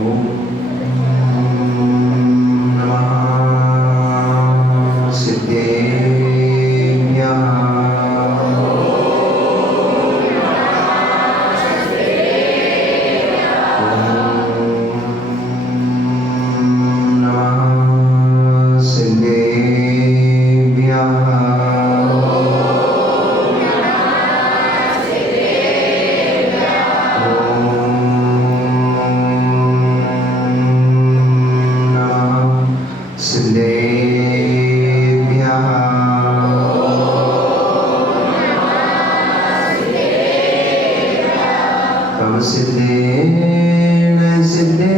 ओम नमः सिद्धेभ्यः। सिद्धेन सिद्धे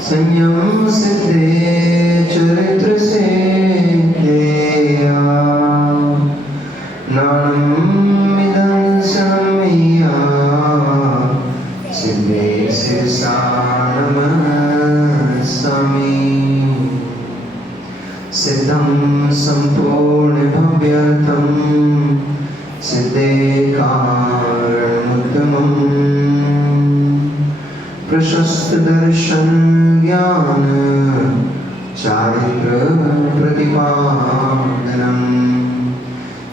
संयम सिद्धे चरित्र से नानमिदं समय्या सिद्धे शिरसा नमस्सामि। सिद्धं संपूर्ण भव्यर्थं सिद्धे कारणमुत्तमम् प्रशस्त दर्शन ज्ञान चारित्र प्रतिपादनम्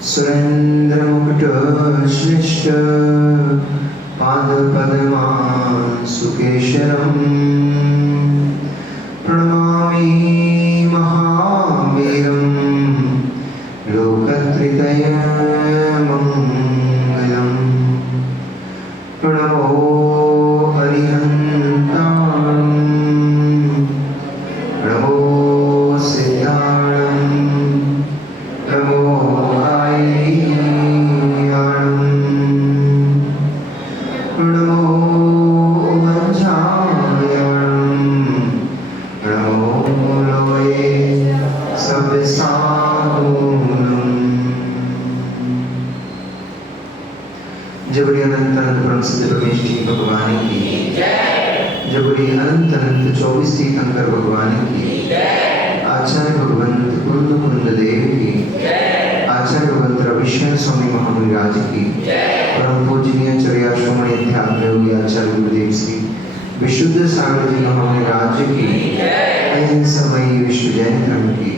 सुरेंद्र मुकुट श्रेष्ठ पाद पद्मा सुकेशरम् प्रणमामि महावीरं लोकत्रयमङ्गलम्। प्रणमो हरिहन्ताणं प्रणमो सिद्धाणं प्रणमो आय्याणं प्रणमो वज्रायणं प्रणमो लोये सव्यसागुणम्। जबरी अनंत अनंत परम सिद्ध परमेश जी भगवान की जबरी अनंत अनंत 24 तीर्थंकर भगवान की आचार्य भगवंत कुंद कुंद देव की आचार्य भगवंत रविशंकर स्वामी महामुनिराज की परम पूजनीय चर्याश्रमण अध्यात्म योगी आचार्य गुरुदेव श्री विशुद्ध सागर जी महामुनिराज की अहिंसामयी विश्व जैन धर्म की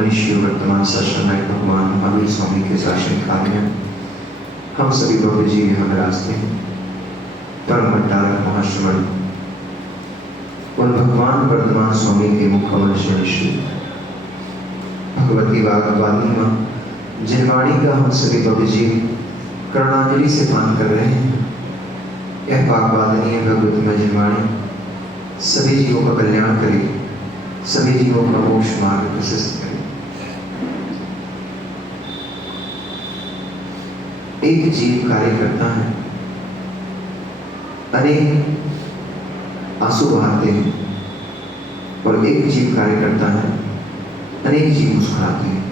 मनुष्य वर्तमान शासन नायक भगवान महावीर स्वामी के शासन काल में हम सभी भव्य जीव यहाँ विराजते हैं। परम भट्टारक महाश्रवण उन भगवान वर्तमान स्वामी के मुखकमल से भगवती वाणी मां जिन वाणी का हम सभी भव्य जीव करुणांजलि से पान कर रहे हैं। यह वाग्वादनीय भगवती में जिन वाणी सभी जीवों का कल्याण करे, सभी जीवों का मोक्ष मार्ग प्रशस्त करे। एक जीव कार्य करता है, अनेक आंसू बहाते हैं, और एक जीव कार्य करता है, अनेक जीव मुस्कुराते हैं।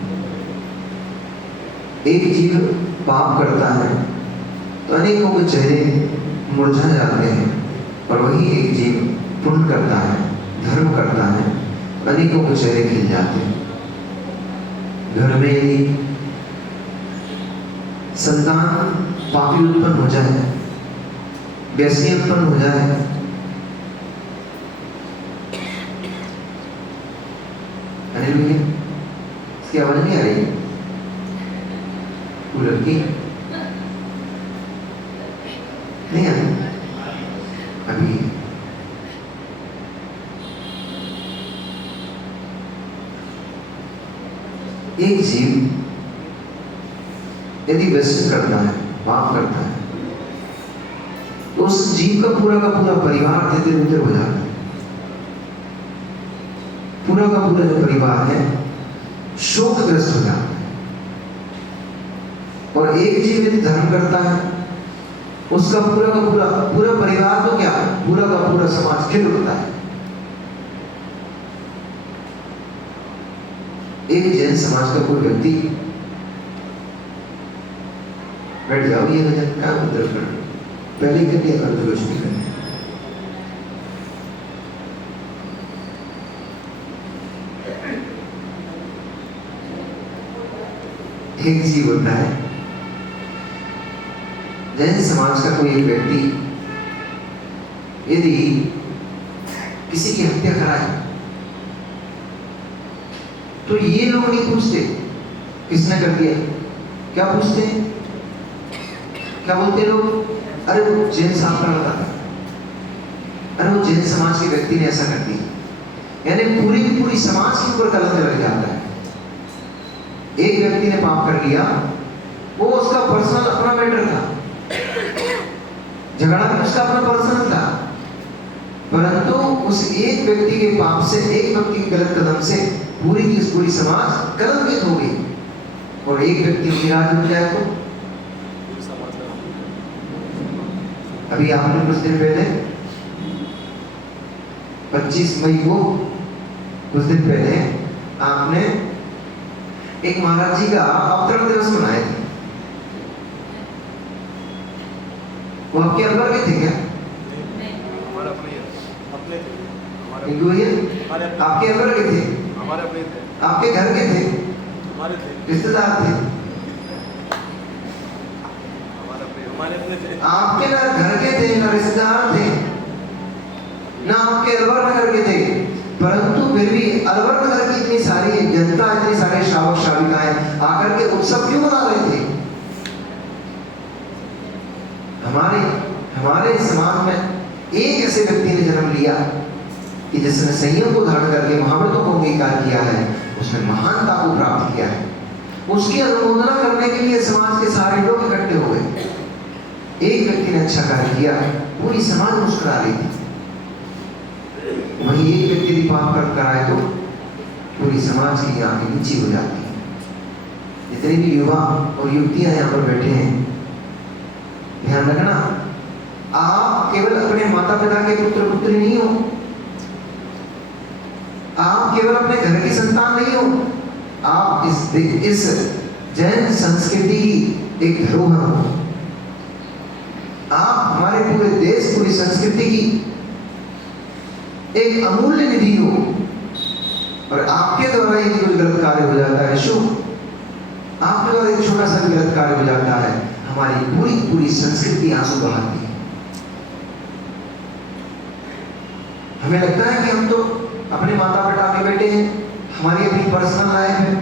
एक जीव पाप करता है तो अनेकों के चेहरे मुरझा जाते हैं, और वही एक जीव पुण्य करता है, धर्म करता है, अनेकों के चेहरे खिल जाते हैं। घर में यदि संतान पापी उत्पन्न हो जाए, व्यसनी उत्पन्न हो जाए, हालेलुया, इसकी आवाज नहीं आ रही? वो लड़की नहीं आ रही अभी। एक जीव यदि व्यसन करता है, पाप करता है, तो उस जीव का पूरा परिवार तितर-बितर हो जाता है। पूरा का पूरा जो परिवार है शोकग्रस्त हो जाता है। और एक जीव यदि धर्म करता है, उसका पूरा का पूरा परिवार तो क्या, पूरा का पूरा समाज खिल उठता है। एक जैन समाज का कोई व्यक्ति बैठ जाओ, ये भजन क्या उधर कर पहले कर लिया, अर्धरोशनी करनी। एक जीव होता है, जैन समाज का कोई एक व्यक्ति यदि किसी की हत्या कराए तो ये लोग नहीं पूछते किसने कर दिया, क्या पूछते हैं, क्या बोलते लोग, अरे वो जैन साहब का लगा था, अरे वो जैन समाज के व्यक्ति ने ऐसा कर दिया। यानी पूरी की पूरी समाज के ऊपर कलंक लग जाता है। एक व्यक्ति ने पाप कर लिया, वो उसका पर्सनल अपना मैटर था, झगड़ा भी उसका अपना पर्सनल था, परंतु उस एक व्यक्ति के पाप से, एक व्यक्ति के गलत कदम से पूरी की पूरी समाज कलंकित हो गई। और एक व्यक्ति निराश हो जाए तो अभी आपने कुछ दिन पहले 25 मई को कुछ दिन पहले आपने एक महाराज जी का अवतरण दिवस मनाए थे। वो आपके अलवर के थे क्या? हमारे अपने थे। आपके अलवर के थे? हमारे अपने थे। आपके घर के थे? हमारे थे। रिश्तेदार थे? हमारे अपने थे। आपके ना घर के थे, ना रिश्तेदार थे, ना आपके अलवर नगर के थे, परंतु फिर भी अलवर नगर की इतनी सारी जनता, इतने सारे श्रावक श्राविकाएं आकर के उत्सव क्यों मना रहे थे? हमारे समाज में एक ऐसे व्यक्ति ने जन्म लिया कि जिसने संयम को धारण करके महाव्रतों को अंगीकार किया है, उसने महानता को प्राप्त किया है। उसकी अनुमोदना करने के लिए समाज के सारे लोग इकट्ठे हो गए। एक व्यक्ति ने अच्छा कार्य किया, पूरी समाज मुस्कुरा रही थी। वहीं एक व्यक्ति भी पाप कर कराए तो पूरी समाज की आंखें नीची हो जाती है। जितने भी युवा और युवतियां यहाँ पर बैठे हैं, ध्यान रखना, आप केवल अपने माता पिता के पुत्र पुत्री नहीं हो, आप केवल अपने घर की संतान नहीं हो, आप इस जैन संस्कृति की एक धरोहर हो। आप हमारे पूरे देश, पूरी संस्कृति की एक अमूल्य निधि हो। और आपके द्वारा यदि कोई गलत कार्य हो जाता है, शुभ, आपके द्वारा एक छोटा सा गलत कार्य हो जाता है, हमारी पूरी पूरी संस्कृति आंसू बहाती है। हमें लगता है कि हम तो अपने माता पिता के बेटे हैं, हमारी अपनी पर्सनल लाइफ है।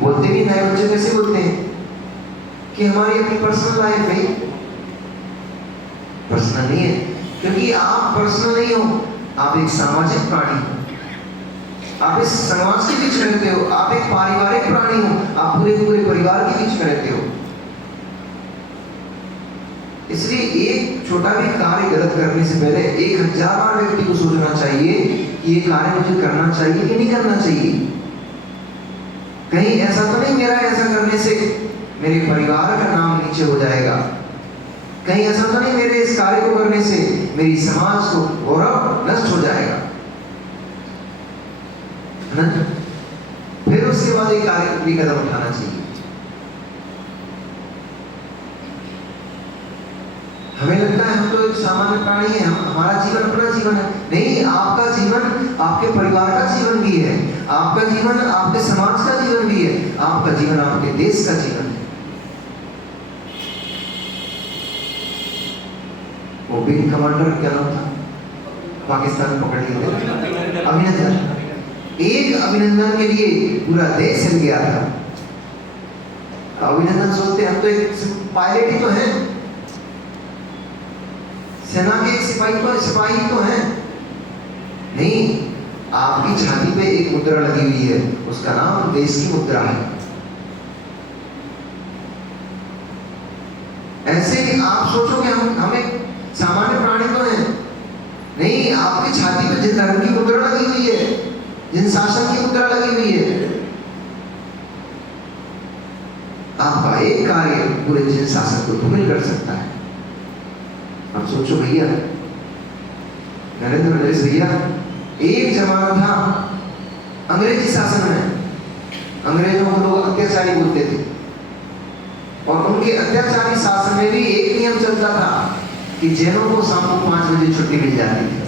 बोलते भी नए बच्चे कैसे बोलते हैं कि हमारी अपनी पर्सनल लाइफ है। पर्सनल नहीं है, क्योंकि आप पर्सनल नहीं हो, आप एक सामाजिक प्राणी हो। आप इस समाज के बीच में रहते हो, आप एक पारिवारिक प्राणी हो, आप पूरे पूरे परिवार के बीच में रहते हो। इसलिए एक छोटा भी कार्य गलत करने से पहले 1000 बार व्यक्ति को सोचना चाहिए कि ये कार्य मुझे करना चाहिए कि नहीं करना चाहिए। कहीं ऐसा तो नहीं मेरा ऐसा करने से मेरे परिवार का नाम नीचे हो जाएगा, कहीं ऐसा तो नहीं मेरे इस कार्य को करने से मेरी समाज को गौरव नष्ट हो जाएगा, है ना? फिर उसके बाद एक कार्य भी कदम उठाना चाहिए। हमें लगता है हम तो एक सामान्य प्राणी है, हमारा जीवन अपना जीवन है। नहीं, आपका जीवन आपके परिवार का जीवन भी है, आपका जीवन आपके समाज का जीवन भी है, आपका जीवन आपके देश का जीवन है। वो विंग कमांडर क्या नाम था, पाकिस्तान पकड़ लिए थे, अभिनंदन। एक अभिनंदन के लिए पूरा देश हिल गया था। अभिनंदन सोचते हम तो एक पायलट ही तो हैं, सेना के एक सिपाही तो हैं। नहीं, आपकी छाती पे एक मुद्रा लगी हुई है, उसका नाम देश की मुद्रा है। ऐसे ही आप सोचो कि हम एक सामान्य प्राणी तो हैं। नहीं, आपकी छाती पे जिन धर्म की मुद्रा लगी हुई है, जिन शासन की मुद्रा लगी हुई है, आपका एक कार्य पूरे जिन शासन को धूमिल कर सकता है। अब सोचो भैया, नरेंद्र नरेश भैया, एक जमाना था अंग्रेजी शासन में, अंग्रेजों को लोग अत्याचारी बोलते थे, और उनके अत्याचारी शासन में भी एक नियम चलता था कि जैनों को शाम को 5 बजे छुट्टी मिल जाती थी।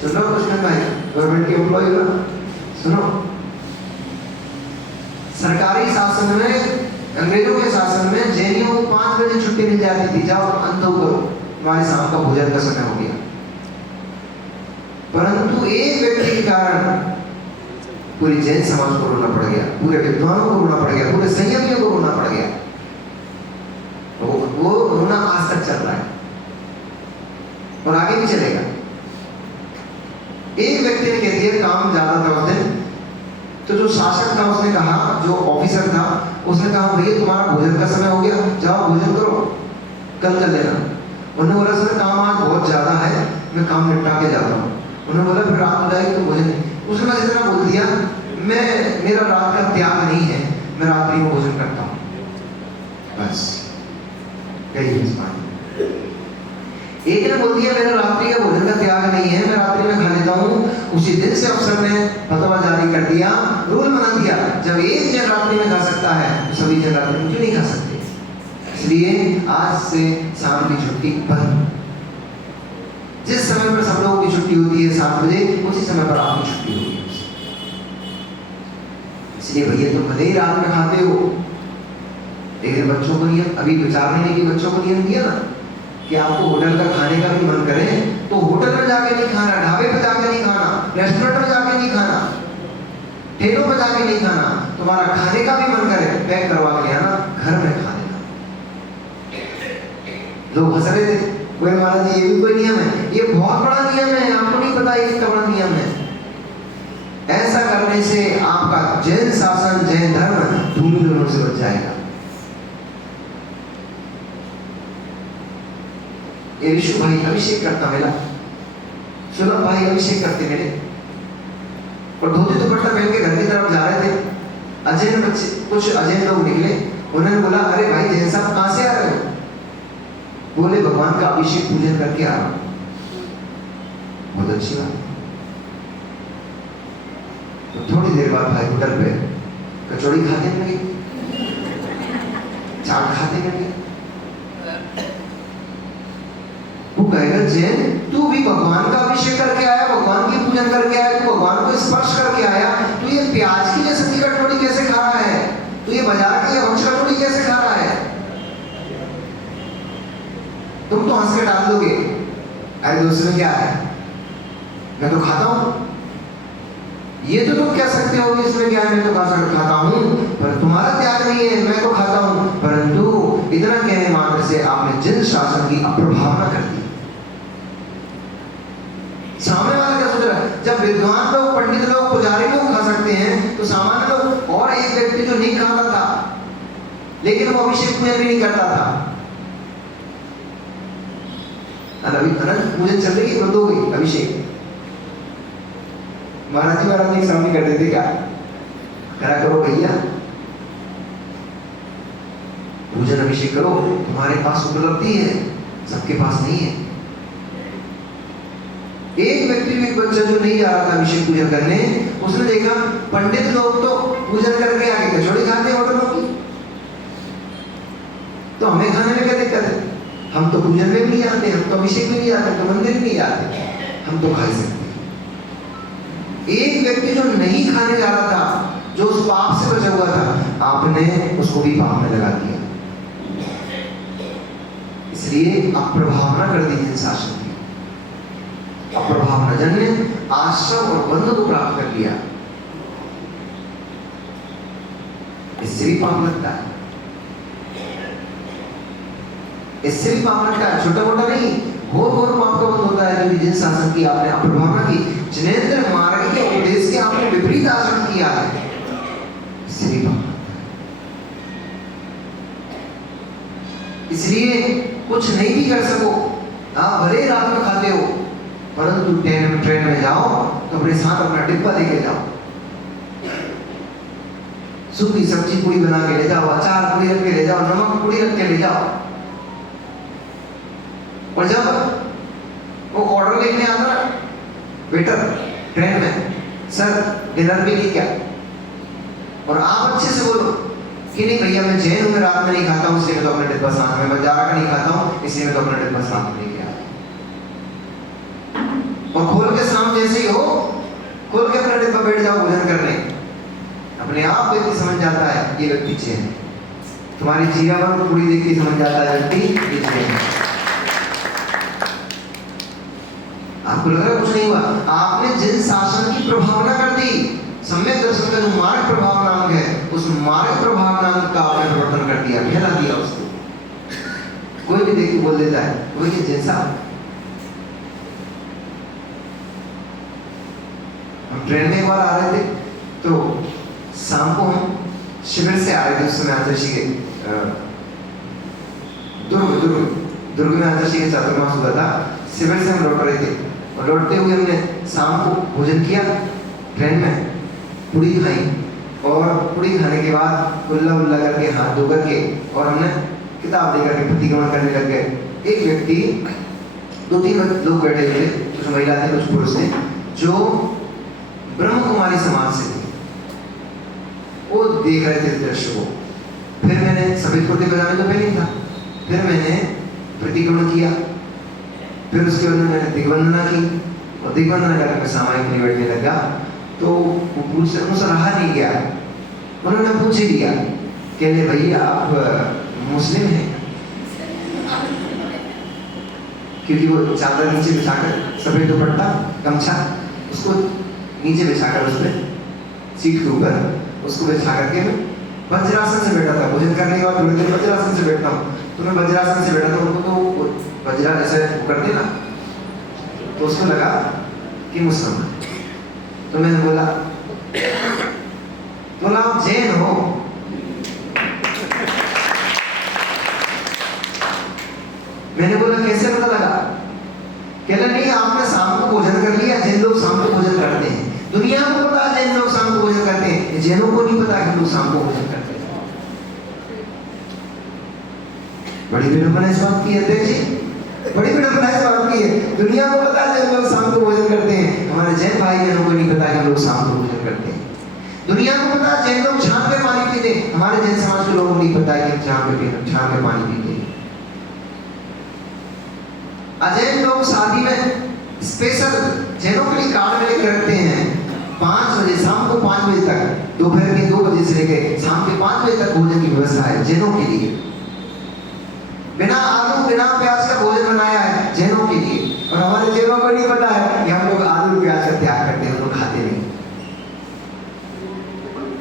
सुन रहे हो कृष्ण भाई, गवर्नमेंट के एम्प्लॉय का सुनो, सरकारी शासन में, अंग्रेजों के शासन में जैनियों को 5 बजे छुट्टी मिल जाती थी, जाओ अंत करो, तुम्हारे शाम का भोजन का समय हो गया। परंतु एक व्यक्ति के कारण पूरी जैन समाज को रोना पड़ गया, पूरे विद्वानों को रोना पड़ गया, पूरे संयमियों को रोना पड़ गया। वो रोना आज तक चल रहा है और आगे भी चलेगा। एक व्यक्ति ने कह दिया काम ज्यादा था उस दिन, तो जो शासक था उसने कहा, जो ऑफिसर था उसने कहा भैया तुम्हारा भोजन का समय हो गया, जाओ भोजन करो, कल चल लेना। उन्होंने बोला सर काम आज बहुत ज्यादा है, मैं काम निपटा के जाता हूँ। उन्होंने बोला फिर रात हो जाएगी तो भोजन नहीं। उसने बस इतना बोल दिया, मेरा रात का त्याग नहीं है, मैं रात्रि में भोजन करता हूँ, बस कही एक ने बोल दिया मेरा रात्रि का भोजन का त्याग नहीं है, मैं रात्रि में खा लेता हूँ। उसी दिन से अफसर ने फतवा जारी कर दिया, रूल बना दिया, जब एक जन रात्रि में खा सकता है तो सभी जन रात्रि में क्यों नहीं खा सकते। इसलिए आज से शाम की छुट्टी बंद। जिस समय पर सब लोगों की छुट्टी होती है 7 बजे, उसी समय पर आपकी छुट्टी होगी। इसलिए भैया तुम भले ही रात में खाते हो, लेकिन बच्चों को नियम, अभी 4 महीने के बच्चों को नियम दिया ना कि आपको होटल का खाने का भी मन करे तो होटल में जाके नहीं खाना, ढाबे पे जाके नहीं खाना, रेस्टोरेंट में जाके नहीं खाना, ठेलों पे जाके नहीं खाना। तुम्हारा खाने का भी मन करे पैक करवा के आना, घर में खा लेना। लोग हंस रहे थे, बोले महाराज जी ये भी कोई नियम है? ये बहुत बड़ा नियम है, आपको नहीं पता ये कितना बड़ा नियम है। ऐसा करने से आपका जैन शासन, जैन धर्म धूमिल होने से बच जाएगा। ये विष्णु भाई अभिषेक करता मिला, सुलभ भाई अभिषेक करते मिले और धोती दुपट्टा पहन के घर की तरफ जा रहे थे। अजैन बच्चे, कुछ अजैन लोग निकले, उन्होंने बोला अरे भाई जैन साहब कहाँ से आ रहे हो? बोले भगवान का अभिषेक पूजन करके आ रहा हूं। बहुत अच्छी बात। तो थोड़ी देर बाद भाई होटल पे कचौड़ी खाते लगे, चाट खाते लगे। वो कहेगा जैन तू भी भगवान का अभिषेक करके आया, भगवान की पूजन करके आया, तू भगवान को स्पर्श करके आया, तू ये प्याज की जैसे की कटोरी कैसे खा रहा है? तू ये बाजार की भक्ष कटोरी कैसे खा रहा है? तुम तो हंस के डाल दोगे, अरे दूसरे क्या है, मैं तो खाता हूं। ये तो तुम कह सकते हो कि इसमें क्या है, मैं तो खाता हूं, पर तुम्हारा त्याग नहीं है, मैं तो खाता हूं। परंतु इतना कहने मात्र से आपने जन शासन की अप्रभावना कर दी। सामने वाला क्या सोच रहा है? जब विद्वान लोग, पंडित लोग, पुजारी लोग खा सकते हैं तो सामान्य लोग, और एक व्यक्ति जो नहीं खाता था लेकिन वो अभिषेक में भी नहीं करता था, अभी अनंत पूजन चल रही है, बंद हो गई अभिषेक। महाराज जी एक सामने कर देते क्या, करा करो भैया, पूजन अभिषेक करो, तुम्हारे पास उपलब्धि है, सबके पास नहीं है। एक व्यक्ति, एक बच्चा जो नहीं जा रहा था अभिषेक पूजन करने, उसने देखा पंडित लोग तो पूजन करके आके कचौड़ी खाते हैं होटलों की, तो हमें खाने में क्या दिक्कत है? हम तो पूजन में भी नहीं आते, हम तो अभिषेक में नहीं आते, तो मंदिर में नहीं आते, हम तो खा सकते हैं। एक व्यक्ति जो नहीं खाने जा रहा था, जो उस पाप से बचा हुआ था, आपने उसको भी पाप में लगा दिया। इसलिए अप्रभावना कर दी जन शासन की, अप्रभावना जन्य आश्रम और बंधु को प्राप्त कर लिया। इससे भी पाप लगता है, इससे भी पाप लगता है, छोटा मोटा नहीं, घोर घोर पाप का बंध होता है। क्योंकि जिन शासन की आपने अप्रभावना की, जिनेंद्र मार्ग के उपदेश के आपने विपरीत आचरण किया है, इससे भी पाप। इसलिए कुछ नहीं भी कर सको, आप भले रात में खाते हो, परंतु ट्रेन में जाओ तो अपने साथ अपना डिब्बा लेके जाओ, सूखी सब्जी पूरी बना के ले जाओ, अचार पूरी रख के ले जाओ, नमक पूरी रख के ले जाओ। और जब वो ऑर्डर लेने आता वेटर ट्रेन में, सर डिनर भी नहीं क्या, और आप अच्छे से बोलो कि नहीं भैया मैं जैन हूं, मैं रात में नहीं खाता हूं, इसलिए मैं तो अपना डिब्बा साथ में, मैं जारा का नहीं खाता हूं, इसलिए मैं तो अपना डिब्बा साथ में लेके आता हूं। और खोल के सामने जैसे ही हो, खोल के अपना डिब्बा बैठ जाओ भोजन करने, अपने आप व्यक्ति समझ जाता है ये व्यक्ति चैन है। तुम्हारी जीरा पर पूरी देख के समझ जाता है व्यक्ति ये चैन है। आपको लग रहा कुछ नहीं हुआ, आपने जिन शासन की प्रभावना कर दी, सम्यक दर्शन का जो मार्ग प्रभावनांग है, उस मार्ग प्रभावनांग का आपने परिवर्तन कर दिया, फैला दिया उसको। कोई भी देख के बोल देता है वही है जैसा। हम ट्रेन में एक बार आ रहे थे तो शाम को हम शिविर से आ रहे थे, उस समय आदर्शी के दुर्ग में आदर्शी के चातुर्मास हुआ था। शिविर से हम लौट रहे थे और लौटते हुए हमने शाम को भोजन किया, ट्रेन में पूड़ी खाई और पूड़ी खाने के बाद उल्ला उल्ला करके हाथ धो करके और हमने किताब लेकर के प्रतिक्रमण करने लग गए। एक व्यक्ति, 2-3 लोग बैठे थे, कुछ महिला थे कुछ पुरुष थे, जो ब्रह्म कुमारी समाज से थे। वो देख रहे थे दृश्य को। फिर मैंने सफेद कुर्ते पजामे तो पहनी था, फिर मैंने प्रतिक्रमण किया, फिर उसके बाद मैंने दिग्वंदना की और दिग्वंदना करके मैं सामायिक में बैठने लगा। तो वो पूछ मुझसे रहा नहीं गया, उन्होंने पूछ ही लिया, कहने भैया आप मुस्लिम हैं? क्योंकि वो चादर नीचे बिछाकर, सफेद दुपट्टा गमछा उसको नीचे बिछाकर, उसमें सीट के ऊपर उसको बिछा करके मैं वज्रासन से बैठा था। भोजन करने के बाद थोड़ी देर वज्रासन से बैठता हूँ, तो मैं वज्रासन से बैठा था। उनको तो वज्रा ऐसे करते ना, तो उसको लगा कि मुसलमान। तो मैंने बोला आप जैन हो? मैंने बोला कैसे पता लगा? कहला नहीं, आपने शाम को भोजन कर लिया। जैन लोग शाम को भोजन करते हैं, दुनिया को पता है जैन लोग शाम को भोजन करते हैं, जैनों को नहीं पता कि लोग शाम को भोजन करते हैं। बड़ी विडंबना इस बात की है अध्यक्ष जी, बड़ी विडंबना इस बात की है। दुनिया को पता है जैन लोग शाम को भोजन करते हैं, हमारे जैन भाई बहनों को नहीं पता कि लोग शाम को भोजन करते हैं। दुनिया को पता है जैन लोग छान पे पानी पीते हैं, हमारे जैन समाज के लोगों को नहीं पता है कि छान पे पानी पीते हैं। अजैन लोग शादी में स्पेशल जैनों के लिए कार्ड में लेकर रखते हैं। 5 बजे, शाम को 5 बजे तक, दोपहर के 2 बजे से लेकर शाम के 5 बजे तक भोजन की व्यवस्था है जैनों के लिए। बिना आलू बिना प्याज का भोजन बनाया है जैनों के लिए, और हमारे जैनों को नहीं पता है कि हम लोग आलू प्याज का त्याग करते हैं, हम लोग खाते नहीं।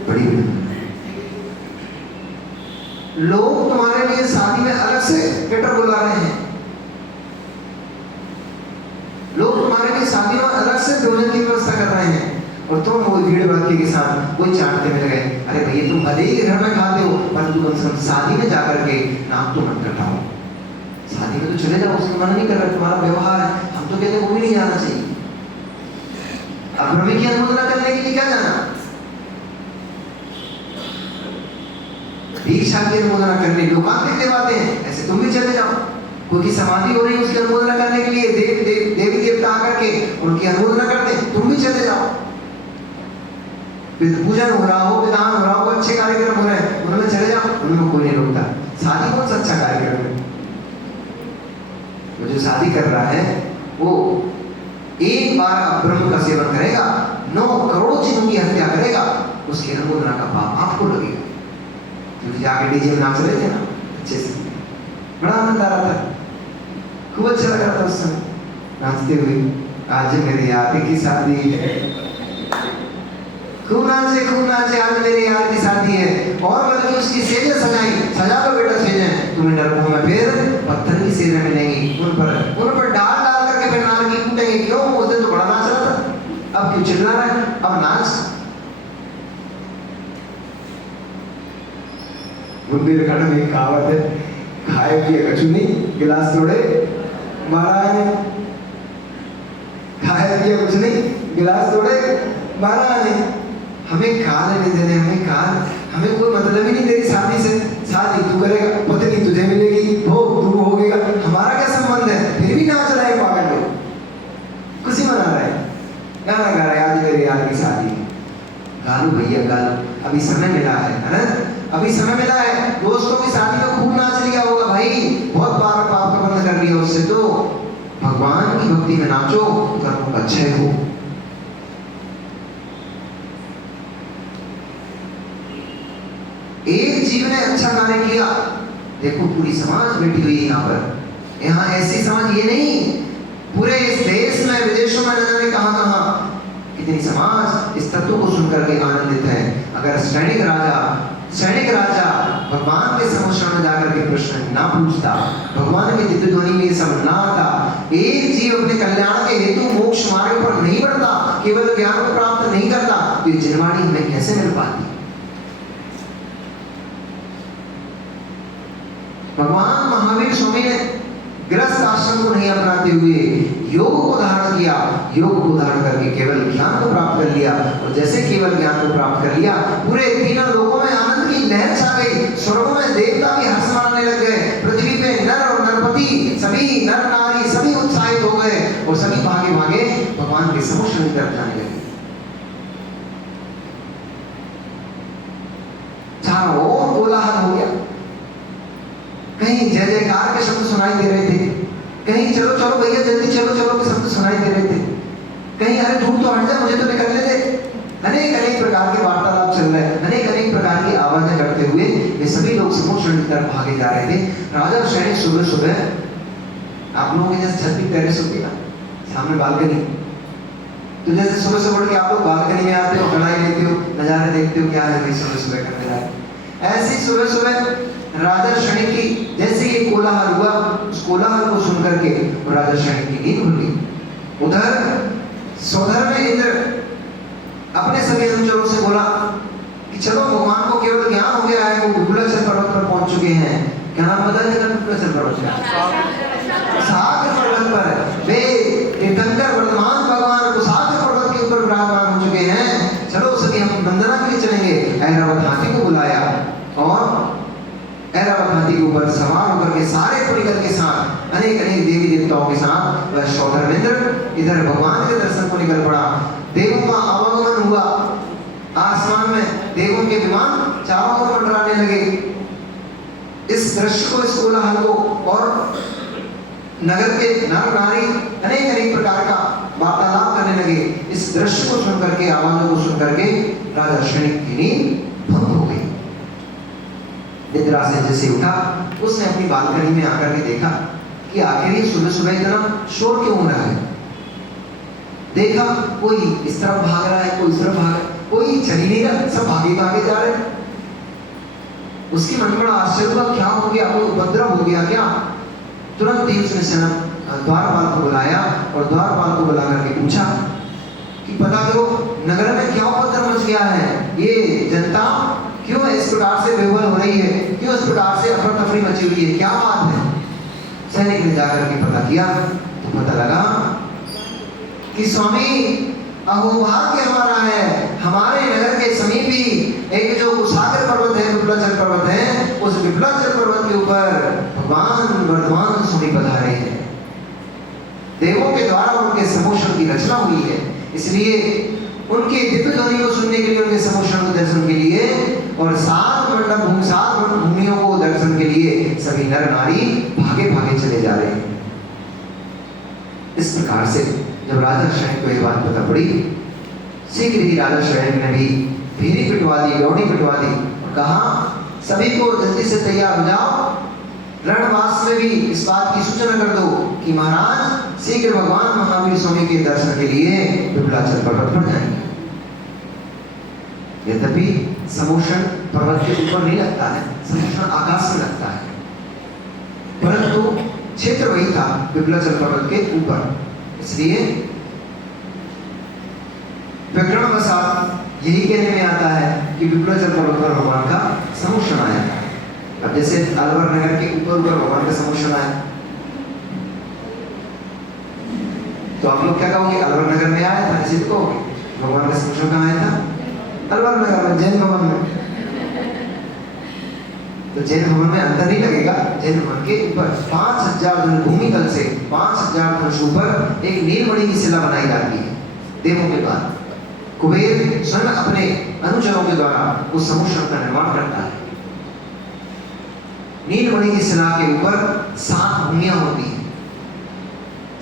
बड़ी लोग तुम्हारे लिए शादी में अलग से वेटर बुला रहे हैं, लोग तुम्हारे लिए शादी में अलग से भोजन की व्यवस्था कर रहे हैं, और तुम वो भीड़ भड़के के साथ वही चाटते में लगे। अरे भैया तुम भले ही घर में खाते हो, पर तुम शादी में जाकर के नाक तो मत कटाओ। शादी में तो चले जाओ, उसको मना नहीं कर रहा, तुम्हारा व्यवहार है, हम तो कहते वो भी नहीं जाना चाहिए। अब ब्रह्म की अनुमोदना करने के लिए क्या जाना? दीक्षा की अनुमोदना करने लोकांतिक देवाते हैं, ऐसे तुम भी चले जाओ। कोई की समाधि हो रही है, उसकी अनुमोदना करने के लिए देवी देवता आकर के उनकी अनुमोदना करते हैं, तुम भी चले जाओ। पूजन हो रहा हो, विधान हो रहा हो, अच्छे कार्यक्रम हो रहे हैं, उनमें चले जाओ, उनमें कोई नहीं रोकता। शादी कौन सा अच्छा कार्यक्रम है? वो जो शादी कर रहा है वो एक बार ब्रह्म का सेवन करेगा, 9 करोड़ जीवों की हत्या करेगा, उसकी अनुमोदना का पाप आपको लगेगा। क्योंकि जाके डीजे में नाच रहे थे ना अच्छे से, बड़ा आनंद आ रहा था, खूब अच्छा लग रहा था उस समय नाचते हुए। आज मेरे यार की शादी है, खूब नाचे, आज मेरे यार की शादी है। और बल्कि उसकी सेजें सजा लो बेटा सेजें, तुम्हें नरकों में फिर पत्थर की सेजें मिलेंगी, उन पर डाल करके फिर नारकी कूटेंगे। क्यों? उस दिन तो बड़ा नाच रहा था, अब क्यों चिल्ला रहा है? अब नाच। बुंदेलखंड में एक कहावत है, खाए पिए कछु नहीं, गिलास तोड़े महाराज ने। खाए पिए कुछ नहीं, गिलास तोड़े महाराज ने। हमें काल नहीं देने, हमें कोई मतलब ही नहीं तेरी शादी से। शादी तू करेगा, पत्नी तुझे मिलेगी, भोग तू भोगेगा, हमारा क्या संबंध है? फिर भी नाच रहा है पागल लोग, खुशी मना रहा है, गाना गा रहा है, आज मेरे यार की शादी। गालू भैया गालू, अभी समय मिला है ना? अभी समय मिला है, दोस्तों की शादी में खूब नाच लिया होगा भाई, बहुत बार पाप का बंद कर लिया उससे। तो भगवान की भक्ति में नाचो, कर्मों का क्षय हो। एक जीव ने अच्छा कार्य किया, देखो पूरी समाज बैठी हुई है यहाँ पर। यहाँ ऐसी समाज ये नहीं, पूरे इस देश में विदेशों में न जाने कहाँ कितनी समाज इस तत्व को सुनकर के आनंदित है। अगर सैनिक राजा भगवान के समक्षण में जाकर के प्रश्न ना पूछता, भगवान के दिव्य ध्वनि में सब ना आता, एक जीव अपने कल्याण के हेतु मोक्ष मार्ग पर नहीं बढ़ता, केवल ज्ञान को प्राप्त नहीं करता, तो ये जिनवाणी हमें कैसे मिल पाती? भगवान महावीर स्वामी ने गृहस्थ आश्रम को नहीं अपनाते हुए योग को धारण किया। योग को धारण करके केवल ज्ञान को प्राप्त कर लिया, और जैसे केवल ज्ञान को प्राप्त कर लिया, पूरे तीनों लोकों में आनंद की लहर छा गई। स्वर्गों में देवता भी हर्ष मानने लग गए, पृथ्वी पे नर और नरपति सभी नर नारी सभी उत्साहित हो गए, और सभी भागे भागे भगवान के समक्ष की तरफ जाने लगे। चारों ओर कोलाहल हो गया, कहीं जय जयकार के शब्द सुनाई दे रहे थे, कहीं चलो चलो भैया जल्दी चलो चलो के शब्द सुनाई दे रहे थे, कहीं अरे धूप तो हट जाए मुझे तो निकलने दे। अनेक अनेक प्रकार के वार्तालाप चल रहे हैं, अनेक अनेक प्रकार की आवाजें करते हुए ये सभी लोग समोक्षण की तरफ भागे जा रहे थे। राजा सैनिक सुबह सुबह, आप लोगों के जैसे छत की टेरेस होती है ना, सामने बालकनी, तो जैसे सुबह सुबह के आप लोग बालकनी में आते हो, कढ़ाई लेते हो, नजारे देखते हो, क्या है भाई सुबह सुबह करने लायक, ऐसी सुबह सुबह राजा शनि की जैसे ये कोलाहल हुआ, उस कोलाहल को सुनकर के राजा शनि की नींद खुल गई। उधर सौधर में इंद्र अपने सभी अनुचरों से बोला कि चलो भगवान को केवल ज्ञान हो गया है, वो विपुलाचल पर्वत पर पहुंच चुके हैं। क्या नाम पता है विपुलाचल पर्वत का? सागर पर्वत पर वे तीर्थंकर वर्धमान भगवान को सागर पर्वत के ऊपर विराजमान हो चुके हैं। चलो सभी हम वंदना के लिए चलेंगे। ऐरावत हाथी को बुलाया और ऐरावत हाथी के ऊपर सवार होकर के सारे पुलिकल के साथ, अनेक अनेक देवी देवताओं के साथ वह सौधर्मेंद्र इधर भगवान के दर्शन को निकल पड़ा। देवों का आवागमन हुआ, आसमान में देवों के विमान चारों ओर मंडराने लगे। इस दृश्य को, इस कोलाहल को, और नगर के नर नारी अनेक अनेक प्रकार का वार्तालाप करने लगे। इस दृश्य को सुन करके, आवाजों को सुन करके राजा शनि की नींद भंग हो गई। निद्रा से जैसे उठा, उसने अपनी बालकनी में आकर के देखा कि आखिर ये सुबह सुबह इतना शोर क्यों हो रहा है। देखा कोई इस तरफ भाग रहा है, कोई इस तरफ भाग रहा है, कोई चल ही नहीं रहा, सब भागे भागे जा रहे हैं। उसकी मन में आश्चर्य हुआ, क्या हो गया, कोई उपद्रव हो गया क्या? तुरंत ही उसने द्वारपाल को बुलाया और द्वारपाल को बुला करके पूछा कि बता दो नगर में क्या उपद्रव मच गया है, ये जनता क्यों इस प्रकार से बेवल हो रही है, क्यों इस प्रकार से अफरा तफरी मची हुई है, क्या बात है? सैनिक ने जाकर के पता किया तो पता लगा कि स्वामी अहोभाग्य हमारा है, हमारे नगर के समीप ही एक जो सागर पर्वत है, विपुलाचल पर्वत है, उस विपुलाचल पर्वत के ऊपर भगवान वर्धमान स्वामी पधारे हैं। देवों के द्वारा उनके समोषण की रचना हुई है, इसलिए उनके दिव्य ध्वनि को सुनने के लिए, उनके समोषण को दर्शन के लिए, और सात भूमियों को दर्शन के लिए सभी नर नारी भागे भागे चले जा रहे हैं। इस प्रकार से जब राजा शनि को यह बात पता पड़ी, शीघ्र ही राजा शनि ने भी भीरी पिटवा दी, गौड़ी पिटवा दी और कहा सभी को जल्दी से तैयार हो जाओ, रणवास में भी इस बात की सूचना कर दो कि महाराज शीघ्र भगवान महावीर स्वामी के दर्शन के लिए विपुलाचल पर्वत पर जाएंगे। यद्यपि समोषण पर्वत के ऊपर नहीं लगता है, समोषण आकाश में लगता है, परंतु क्षेत्र वही था विपुलाचल पर्वत के ऊपर, इसलिए व्याकरणवशात यही कहने में आता है कि विपुलाचल पर्वत पर भगवान का समोषण आया। अब जैसे अलवर नगर के ऊपर भगवान का समोषण आया, तो आप लोग क्या कहोगे? अलवर नगर में आया था, ऐसे तो कहोगे। भगवान का समोषण कहाँ आया था? अलवर नगर में, जैन भवन में। तो जैन भवन में अंदर नहीं लगेगा, जैन भवन के ऊपर 5000 धनुष भूमि तल से 5000 धनुष ऊपर एक नीलमणि की शिला बनाई जाती है। देवों के बाद कुबेर स्वयं अपने अनुचरों के द्वारा उस समोषण का निर्माण करता है। नीलमणि की शिला के ऊपर 7 भूमियां होती हैं।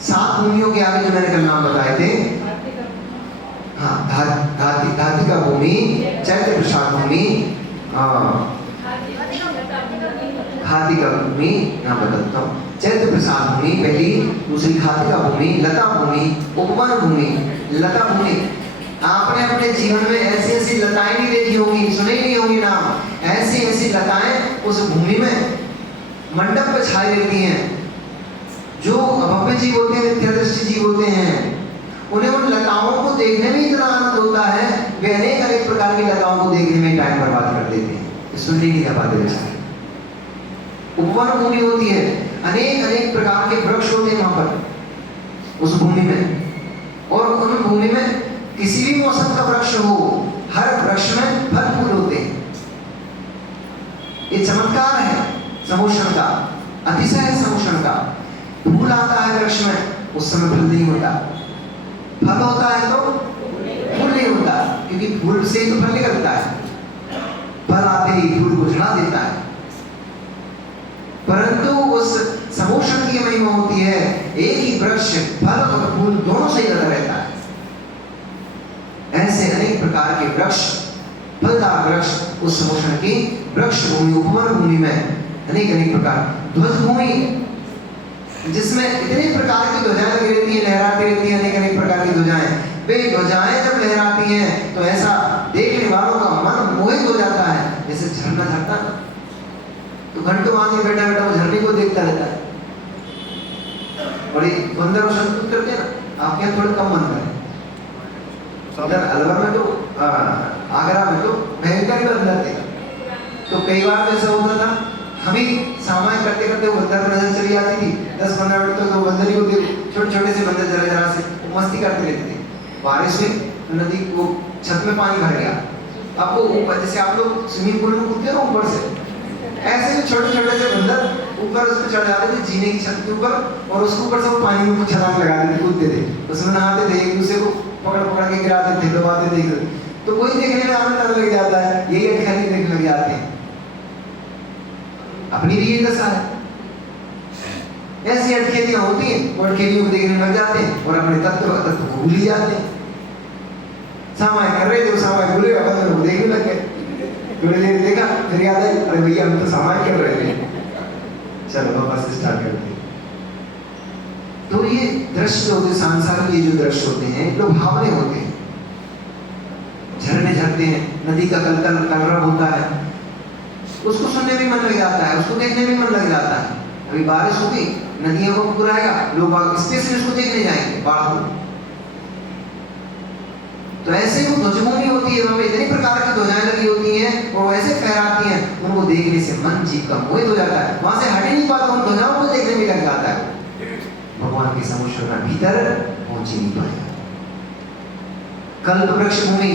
7 भूमियों के आगे जो मैंने कल नाम बताए थे, हाँ, धातिका भूमि, चैत्य प्रसाद भूमि, खातिका भूमि ना बदलता हूँ। चैत्र प्रसाद भूमि पहली, दूसरी खातिका भूमि, लता भूमि, उपवन भूमि। लता भूमि, आपने अपने जीवन में ऐसी ऐसी लताएं नहीं देखी होंगी, सुनी नहीं होंगी नाम। ऐसी ऐसी लताएं उस भूमि में मंडप पे छाई रहती हैं। जो अभव्य जीव होते हैं, मिथ्यादृष्टि जीव होते हैं, उन्हें उन लताओं को देखने में इतना आनंद होता है, वे अनेक अनेक प्रकार की लताओं को देखने में टाइम बर्बाद कर देते हैं, सुनने नहीं पाते बेचारे। उपवन भूमि होती है, अनेक अनेक प्रकार के वृक्ष होते हैं वहां पर उस भूमि में, और उन भूमि में किसी भी मौसम का वृक्ष हो, हर वृक्ष में फल फूल होते हैं। ये चमत्कार है समोषण का, अतिशय है समोषण का। फूल आता है वृक्ष में, उस समय फल नहीं होता, फल होता है तो फूल नहीं होता, क्योंकि फूल से ही तो फल निकलता है। फल आते ही फूल को झड़ा देता है। परंतु उस समोषण की महिमा होती है, एक ही वृक्ष फल और फूल दोनों से लगा रहता है। ऐसे अनेक प्रकार के वृक्ष, फलदार वृक्ष उस समोषण की वृक्ष भूमि, उपवन भूमि में अनेक अनेक प्रकार। ध्वज भूमि, जिसमें इतने प्रकार की ध्वजाएं लगी रहती हैं, लहराती रहती हैं, अनेक अनेक प्रकार की ध्वजाएं। वे ध्वजाएं जब लहराती हैं तो ऐसा देखने वालों का मन मोहित हो जाता है, जैसे झरना झरता है तो घंटों आदमी बैठा बैठा वो झरने को देखता रहता है। बड़ी बंदर और संतुष्ट करते हैं ना, आपके यहाँ थोड़े कम बंदर है। इधर अलवर में तो आगरा में तो भयंकर बंदर थे। तो कई बार ऐसा होता था, हम ही सामान करते करते वो बंदर पर नजर चली आती थी। 10-15 मिनट तक तो बंदर ही होते, छोटे छोटे से बंदर जरा जरा से मस्ती करते रहते थे। बारिश हुई, नदी को छत में पानी भर गया। अब वो ऊपर, जैसे आप लोग स्विमिंग पूल में कूदते हो ऊपर से, ऐसे में छोटे छोटे से बंदर ऊपर उस पर चढ़ जाते थे, जीने की छत के ऊपर, और उसके ऊपर से वो पानी में छलांग लगाते थे, कूदते थे, उसमें नहाते थे, एक दूसरे को पकड़ पकड़ के गिराते थे, दबाते थे। तो वही देखने में आनंद आने लग जाता है, यही अटखनी देखने लग जाते हैं। अपनी भी ये दशा है, ऐसी अटखेलियां होती हैं, वो अटखेलियों को देखने लग जाते हैं और अपने तत्व को भूल जाते हैं। सामाय कर रहे थे, वो सामाय भूले, बंदर को देखने लग गए। थोड़ी देर देखा, फिर याद आई, अरे भैया हम तो सामाय कर रहे थे, चलो वापस स्टार्ट करते हैं। तो ये दृश्य होते, सांसारिक ये जो दृश्य होते हैं, लुभावने होते हैं। झरने झरते हैं, नदी का कलकल कलरव होता है, उसको सुनने में मन लग जाता है, उसको देखने में मन लग जाता है। अभी बारिश होगी, नदियों को पूरा आएगा, लोग स्पेशली उसको देखने जाएंगे, बाढ़ को। तो ऐसे वो ध्वजभूमि होती है, वहां पे इतनी प्रकार की ध्वजाएं लगी होती हैं और ऐसे फहराती हैं, उनको देखने से मन जीव का मोहित हो जाता है, वहां से हट ही नहीं पाता, उन ध्वजाओं को देखने में लग जाता है। भगवान के समोषण में भीतर पहुंच ही नहीं पाएगा। कल्प वृक्ष भूमि,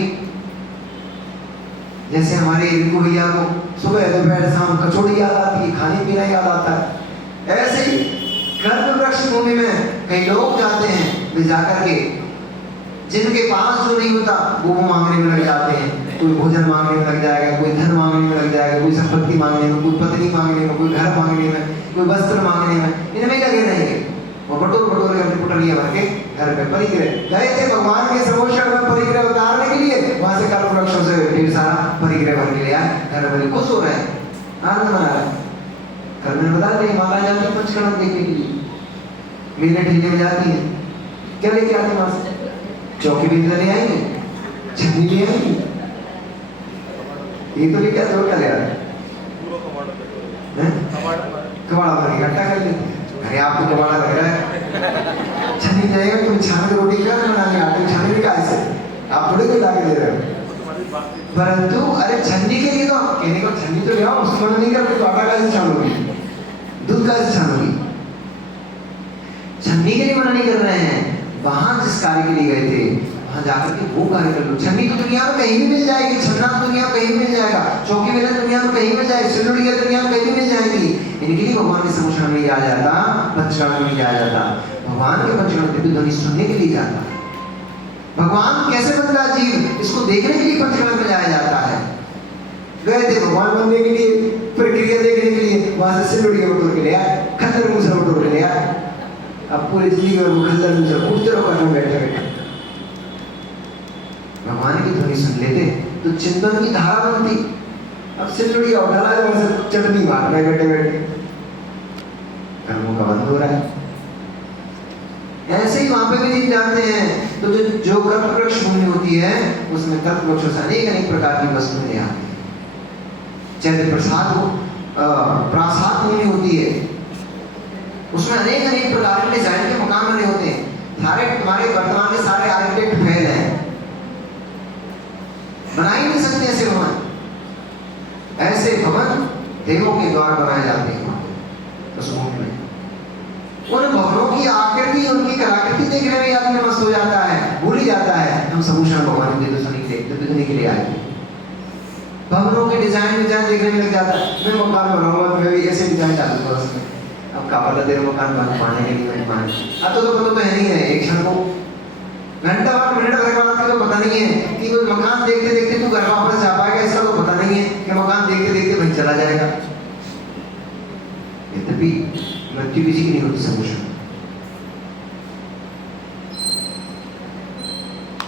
जैसे हमारे रिंकू भैया को सुबह दोपहर शाम कचौड़ी याद आती है, खाने पीना याद आता है, ऐसे ही कल्प वृक्ष भूमि में कई लोग जाते हैं, वे जाकर के जिनके पास जो नहीं होता वो मांगने में लग जाते हैं। कोई भोजन मांगने में लग जाएगा, कोई धन मांगने में लग जाएगा, कोई संपत्ति मांगने में, कोई पत्नी मांगने में, कोई घर मांगने में, कोई वस्त्र मांगने में, इनमें लगे रहेंगे। वो बटोर बटोर के अपनी पुटलियां भर के घर पे परिक्रय गए थे भगवान के समोषण में परिक्रय उतारने के लिए, वहां से कल्प वृक्षों से ढेर सारा परिक्रय भर के लिया, घर वाले खुश हो रहे हैं, आनंद मना रहे हैं। घर में बता दें, माता जाती है पंचकर्म देखने के लिए, मेले ठेले में जाती है, क्या लेके आती है वहां से? चौकी भी ले आएंगे, छन्नी ले आएंगे, ये तो लेके आते हो, क्या ले आते कबाड़ा भर के इकट्ठा कर लेते हैं। अरे आपको कबाड़ा लग रहा है, छन्नी जाएगा, तुम छान के रोटी क्या बनाने आते हो, छन्नी भी कैसे आप थोड़ी कोई लाके दे रहे हो। परंतु अरे छन्नी के लिए तो कहने को छन्नी तो ले आओ, उसको नहीं करते तो आटा कैसे छानोगी, दूध कैसे छानोगी? छन्नी के लिए मना नहीं कर रहे हैं, वहां जिस कार्य के लिए गए थे वहां जाकर के वो कार्य कर लो। छन्नी तो दुनिया में कहीं भी मिल जाएगी, छन्ना तो दुनिया में कहीं मिल जाएगा, चौकी बेलन दुनिया में कहीं मिल जाएगी, सिलुड़िया दुनिया में कहीं भी मिल जाएगी। इनके लिए भगवान के समोषण में जाया जाता, पंचकर्म में जाया जाता, भगवान के पंचकर्म में ध्वनि सुनने के लिए जाता है। भगवान कैसे बनता जीव, इसको देखने के लिए पंचकर्म में जाया जाता है। गए थे भगवान बनने के लिए, प्रक्रिया देखने के लिए, वहां से सिलुड़िया बटोर के ले आए, खंडर मूसा बटोर के ले आए। अब पूरी जिंदगी में खंडर मूसा उठते रहो, घर में बैठे बैठे भगवान की ध्वनि सुन लेते तो चिंतन की धारा बनती, अब सिल्लुड़ी और डाला है वैसे चटनी मार रहे बैठे बैठे, कर्मों का बंद हो रहा है। ऐसे ही वहां पे भी जीव जानते हैं। तो जो कल्प वृक्ष भूमि होती है उसमें कल्प वृक्षों से अनेक अनेक प्रकार की वस्तुएं आती है। चाहे प्रसाद हो, प्रासाद भूमि होती है, उसमें अनेक अनेक प्रकार के डिजाइन के मकान बने होते हैं। तुम्हारे वर्तमान में सारे आर्किटेक्ट फेल हैं, बना ही नहीं सकते ऐसे भवन। ऐसे भवन देवों के द्वार बनाए जाते हैं उस भूमि में। उन भवनों की आकृति, उनकी कलाकृति देखने में आदमी मस्त हो जाता है, भूल ही जाता है हम सभूषण भगवान के देखने के लिए आए थे। भवनों के डिजाइन देखने में लग जाता है। मैं मकान बनाऊंगा तो मैं भी ऐसे डिजाइन डालूंगा उसमें। अब का पता तेरे मकान बनाने के लिए मैं मान अब तो पता तो है नहीं है। एक क्षण को घंटा बाद मिनट भर के बाद तो पता नहीं है कि वो मकान देखते देखते तू घर वापस जा पाएगा, इसका तो पता नहीं है कि मकान देखते देखते वहीं चला जाएगा। यद्यपि मृत्यु किसी की नहीं होती सभूषण।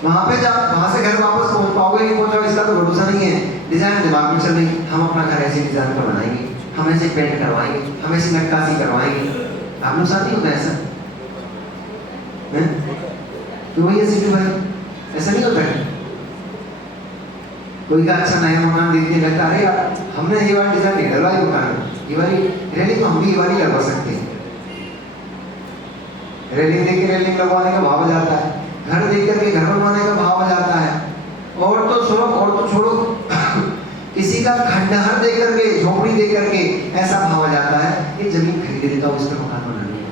वहां पे जब वहां से घर वापस पहुंच पाओगे नहीं पहुंचोगे इसका तो भरोसा नहीं है। डिजाइन दिमाग में चल रही, हम अपना घर ऐसे डिजाइन पर बनाएंगे, हम ऐसे पेंट करवाएंगे, हम ऐसी नक्काशी करवाएंगे। आप लोग साथ नहीं होता ऐसा है? तो वही ऐसे क्यों भाई ऐसा नहीं होता है? कोई का अच्छा नया मकान देखने लगता है, अरे यार हमने ये वाली डिजाइन नहीं डलवाई मकान, ये वाली रेलिंग तो हम भी ये वाली लगवा सकते हैं। रेलिंग देख के रेलिंग लगवाने का भाव आ जाता है, घर देख करके घर बनवाने का भाव आ जाता है। और तो छोड़ो किसी का खंडहर देख करके, झोपड़ी देख करके ऐसा भाव आ जाता है कि जमीन खरीद लेता हूँ, इस पर मकान बना लूंगा।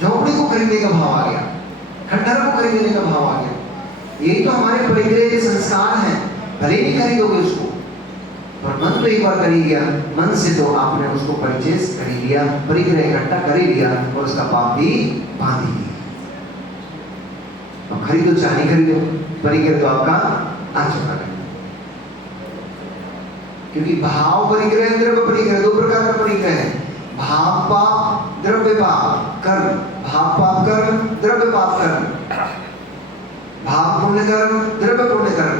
झोपड़ी को खरीदने का भाव आ गया, खंडहर को खरीदने का भाव आ गया। यही तो हमारे परिग्रह के संस्कार हैं। भले ही नहीं खरीदोगे उसको, पर मन तो एक बार कर ही गया, मन से तो आपने उसको परचेज कर ही लिया, परिग्रह इकट्ठा कर ही लिया और उसका पाप भी बांध ही लिया। अब खरीदो चाहे नहीं खरीदो, परिग्रह तो आपका आ चुका है। क्योंकि भाव परिग्रह, द्रव्य परिग्रह, दो प्रकार का परिग्रह है। भाव पाप, द्रव्य पाप कर्म। भाव पाप कर्म, द्रव्य पाप कर्म। भाव पुण्य कर्म, द्रव्य पुण्य कर्म।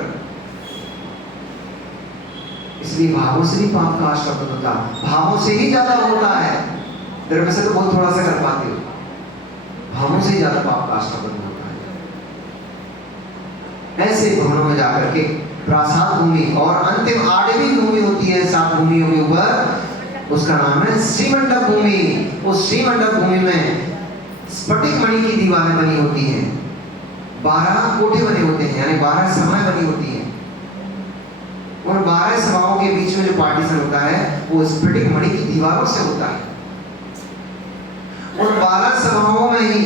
इसलिए भावों से भी पाप का आश्रम होता है, भावों से ही ज्यादा होता है। द्रव्य से तो बहुत थोड़ा सा कर पाते हो, भावों से ही ज्यादा पाप का आश्रम होता है। ऐसे भवनों में जाकर के प्रासाद भूमि और अंतिम आठवीं भूमि होती है 7 भूमियों के ऊपर, उसका नाम है श्रीमंडप भूमि। उस श्रीमंडप भूमि में स्फटिक मणि की दीवारें बनी होती हैं, 12 कोठे बने होते हैं, यानी 12 सभाएं बनी होती हैं। और 12 सभाओं के बीच में जो पार्टीशन होता है वो स्फटिक मणि की दीवारों से होता है। और 12 सभाओं में ही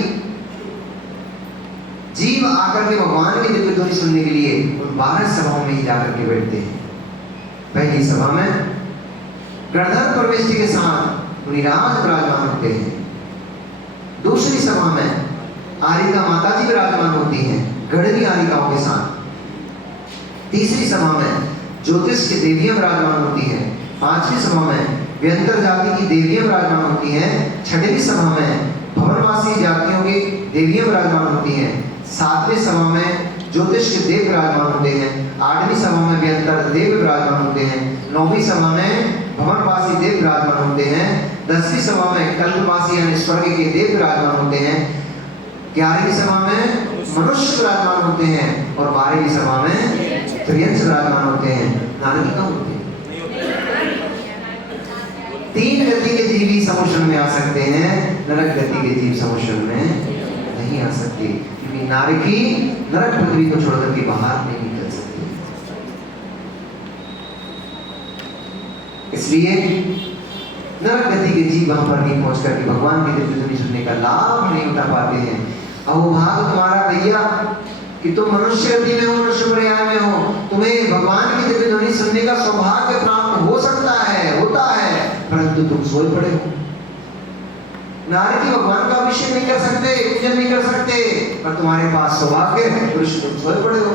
जीव आकर के भगवान की दिव्य ध्वनि सुनने के लिए उन 12 सभाओं में ही जाकर के बैठते हैं। पहली सभा में गणधर परमेष्ठी के साथ मुनिराज विराजमान होते हैं। दूसरी सभा में आरिका माता जी विराजमान होती हैं गणनी आरिकाओं के साथ। तीसरी सभा में ज्योतिष की देवियां विराजमान होती हैं। 5वीं सभा में व्यंतर जाति की देवियां विराजमान होती हैं। 6वीं सभा में भवनवासी जातियों की देवियां विराजमान होती हैं। 7वीं सभा में ज्योतिष के देव विराजमान होते हैं। 8वीं सभा में व्यंतर देव विराजमान होते हैं। 9वीं सभा में भवनवासी देव विराजमान होते हैं। 10वीं सभा में कल्पवासी यानी स्वर्ग के देव विराजमान होते हैं। 11वीं सभा में मनुष्य विराजमान होते हैं और 12वीं सभा में त्रियंश विराजमान होते हैं। नारद कहाँ होते हैं? 3 गति के जीव ही समुद्र में आ सकते हैं, नरक गति के जीव समुद्र में नहीं आ सकते, क्योंकि नारकी नरक पृथ्वी को छोड़कर के बाहर नहीं निकल सकते। इसलिए नरक गति के जीव वहां पर नहीं पहुंच करके भगवान की दिव्य ध्वनि सुनने का लाभ नहीं उठा पाते हैं। अहोभाग तुम्हारा भैया कि तुम मनुष्य गति में हो, मनुष्य पर्याय में हो, तुम्हें भगवान की दिव्य ध्वनि सुनने का सौभाग्य प्राप्त हो सकता है, होता है, परंतु तुम सोए पड़े हो। नारद भगवान का अभिषेक नहीं कर सकते, पूजन नहीं कर सकते, पर तुम्हारे पास सौभाग्य है, पुरुष तुम सोए पड़े हो।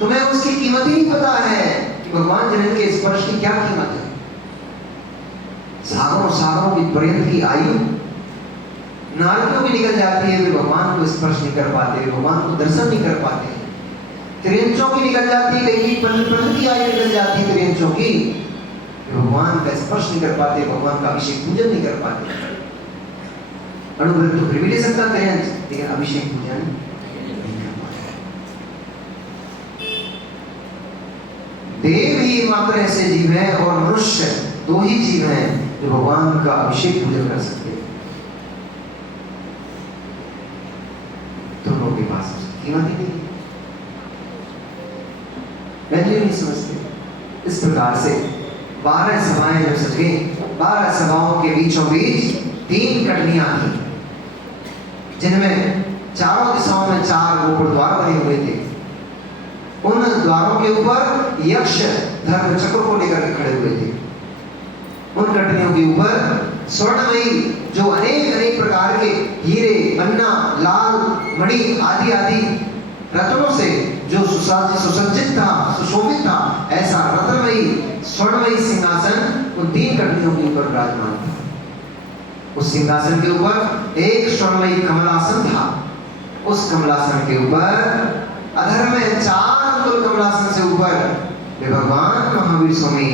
तुम्हें उसकी कीमत ही नहीं पता है कि भगवान जनन के स्पर्श की क्या कीमत है। सागरों सागरों की पर्यंत की आयु नारदों भी निकल जाती है, वे भगवान को स्पर्श नहीं कर पाते, भगवान को दर्शन नहीं कर पाते। त्रियंचों की निकल जाती है, कहीं पल पल भी भगवान का स्पर्श नहीं कर पाते, भगवान का अभिषेक पूजन नहीं कर पाते। अनुग्रह तो फिर भी ले सकता है, लेकिन अभिषेक पूजन नहीं कर पाते। देव ही मात्र ऐसे जीव हैं और मनुष्य दो ही जीव हैं जो भगवान का अभिषेक पूजन कर सकते हैं। दोनों के पास कीमत ही नहीं, वैल्यू नहीं समझते। इस प्रकार से 12 सभाएं जब सज गई, 12 सभाओं के बीचों बीच 3 कटनियां थी, जिनमें चारों दिशाओं में 4 गोपुर द्वार बने हुए थे। उन द्वारों के ऊपर यक्ष धर्म चक्र को लेकर के खड़े हुए थे। उन कटनियों के ऊपर स्वर्णमयी जो अनेक अनेक प्रकार के हीरे, अन्ना, लाल, मणि आदि आदि रत्नों से जो सुसज्जित था, सुशोभित था, ऐसा रत्नमयी स्वर्णमयी सिंहासन उन 3 कटनियों के ऊपर विराजमान था। उस सिंहासन के ऊपर एक स्वर्णमयी कमलासन था। उस कमलासन के ऊपर अधर में 4 अंगुल कमलासन से ऊपर वे भगवान महावीर स्वामी